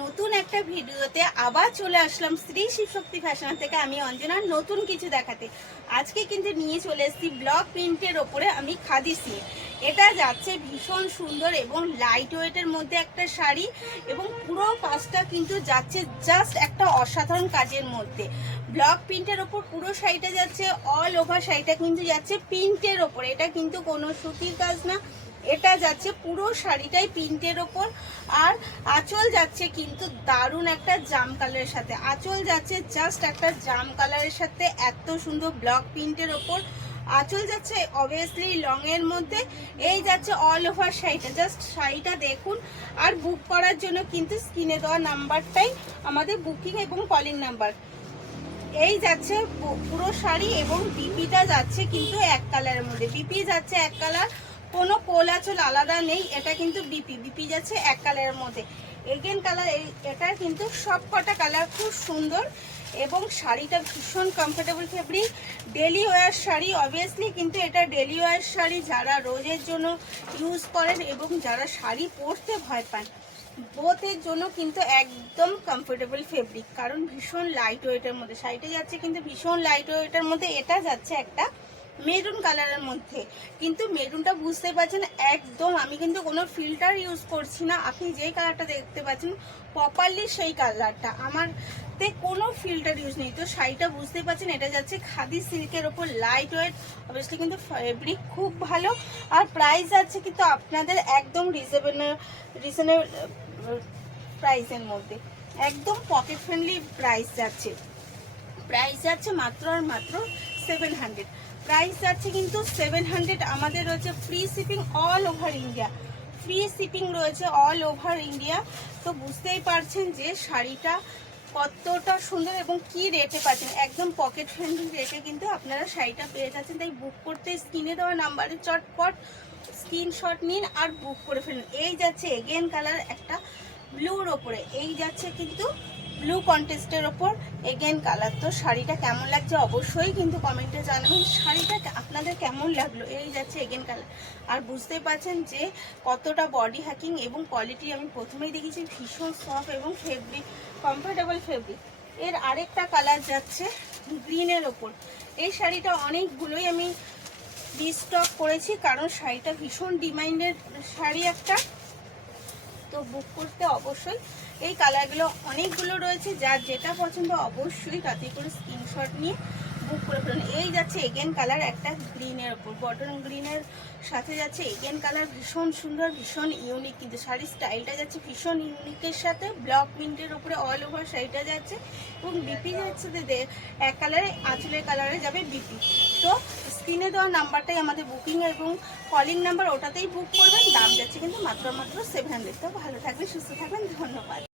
নতুন একটা ভিডিওতে আবার চলে আসলাম শ্রী শিবশক্তি ফ্যাশন থেকে। আমি অঞ্জনা নতুন কিছু দেখাতে। আজকে কিন্তু নিয়ে চলে এসেছি ব্লক প্রিন্টের ওপরে আমি খাদি সিল্ক। এটা যাচ্ছে ভীষণ সুন্দর এবং লাইট ওয়েটের মধ্যে একটা শাড়ি, এবং পুরো কাজটা কিন্তু যাচ্ছে জাস্ট একটা অসাধারণ কাজের মধ্যে। ব্লক প্রিন্টের ওপর পুরো শাড়িটা যাচ্ছে, অল ওভার শাড়িটা কিন্তু যাচ্ছে প্রিন্টের ওপর। এটা কিন্তু কোনো সুতির কাজ না, এটা যাচ্ছে পুরো শাড়িটাই প্রিন্টের ওপর। আর আঁচল যাচ্ছে কিন্তু দারুণ একটা জাম কালারের সাথে, আঁচল যাচ্ছে জাস্ট একটা জাম কালারের সাথে, এত সুন্দর ব্লক প্রিন্টের ওপর আঁচল যাচ্ছে অবভিয়াসলি লং এর মধ্যে। এই যাচ্ছে অল ওভার শাড়িটা, জাস্ট শাড়িটা দেখুন। আর বুক করার জন্য কিন্তু স্ক্রিনে দেওয়া নাম্বারটাই আমাদের বুকিং এবং কলিং নাম্বার। এই যাচ্ছে পুরো শাড়ি এবং বিপিটা যাচ্ছে কিন্তু এক কালারের মধ্যে, বিপি যাচ্ছে এক কালার, কোনো কোল আঁচল আলাদা নেই। এটা কিন্তু বিপি যাচ্ছে এক কালারের মধ্যে। এগেন কালার, এটার কিন্তু সব কটা কালার খুব সুন্দর এবং শাড়িটা ভীষণ comfortable fabric, daily wear sari. Obviously কিন্তু এটা ডেলি ওয়ার শাড়ি, যারা রোজের জন্য ইউজ করেন এবং যারা শাড়ি পরতে ভয় পান, বোথের জন্য কিন্তু একদম কমফোর্টেবল ফেব্রিক, কারণ ভীষণ লাইট ওয়েটের মধ্যে শাড়িটা যাচ্ছে কিন্তু ভীষণ লাইট ওয়েটের মধ্যে। এটা যাচ্ছে একটা মেরুন কালারের মধ্যে, কিন্তু মেরুনটা বুঝতে পারছেন একদম আমি কিন্তু কোনো ফিল্টার ইউজ করছি না। আপনি যেই কালারটা দেখতে পাচ্ছেন প্রপারলি সেই কালারটা, আমারতে কোনো ফিল্টার ইউজ নেই। তো শাড়িটা বুঝতে পারছেন এটা যাচ্ছে খাদি সিল্কের ওপর, লাইট ওয়েট, অবভিয়াসলি কিন্তু ফেব্রিক খুব ভালো। আর প্রাইস আছে কিন্তু আপনাদের একদম রিজনেবল প্রাইসের মধ্যে, একদম পকেট ফ্রেন্ডলি প্রাইস যাচ্ছে। প্রাইস যাচ্ছে মাত্র আর মাত্র 700, প্রাইস যাচ্ছে কিন্তু 700। আমাদের রয়েছে free shipping all over India, free shipping রয়েছে অল ওভার ইন্ডিয়া। তো বুঝতেই পারছেন যে শাড়িটা কতটা সুন্দর এবং কি রেটে পাচ্ছেন, একদম পকেট ফ্রেন্ডলি রেটে কিন্তু আপনারা শাড়িটা পেয়ে যাচ্ছেন। তাই বুক করতে স্ক্রিনে দেওয়া নাম্বারে চটপট স্ক্রিনশট নিন আর বুক করে ফেলুন। এই যাচ্ছে এগেন কালার একটা ব্লুর ওপরে, এই যাচ্ছে কিন্তু ব্লু কন্টেস্টের ওপর এগেন কালার। তো শাড়িটা কেমন লাগছে অবশ্যই কিন্তু কমেন্টে জানাবেন, শাড়িটা আপনাদের কেমন লাগলো। এই যাচ্ছে এগেন কালার। আর বুঝতেই পারছেন যে কতটা বডি হ্যাকিং এবং কোয়ালিটি আমি প্রথমেই দেখেছি, ভীষণ সফট এবং ফেব্রিক কমফোর্টেবল ফেব্রিক। এর আরেকটা কালার যাচ্ছে গ্রিনের ওপর। এই শাড়িটা অনেকগুলোই আমি রিস্টক করেছি, কারণ শাড়িটা ভীষণ ডিমান্ডেড শাড়ি একটা। তো বুক করতে অবশ্যই এই কালারগুলো অনেকগুলো রয়েছে, যার যেটা পছন্দ অবশ্যই তাতে করে স্ক্রিনশট নিয়ে বুক করে ফেলুন। এই যাচ্ছে এগেন কালার একটা গ্রিনের ওপর, বটন গ্রিনের সাথে যাচ্ছে এগেন কালার, ভীষণ সুন্দর ভীষণ ইউনিক, কিন্তু শাড়ির স্টাইলটা যাচ্ছে ভীষণ ইউনিকের সাথে। ব্লক প্রিন্টের ওপরে অল ওভার শাড়িটা যাচ্ছে এবং বিপি যাচ্ছে এক কালারে, আঁচলের কালারে যাবে বিপি। তো স্ক্রিনে দেওয়া নাম্বারটাই আমাদের বুকিং এবং কলিং নাম্বার, ওটাতেই বুক করবেন। দাম যাচ্ছে কিন্তু মাত্র 700। তো ভালো থাকবেন, সুস্থ থাকবেন, ধন্যবাদ।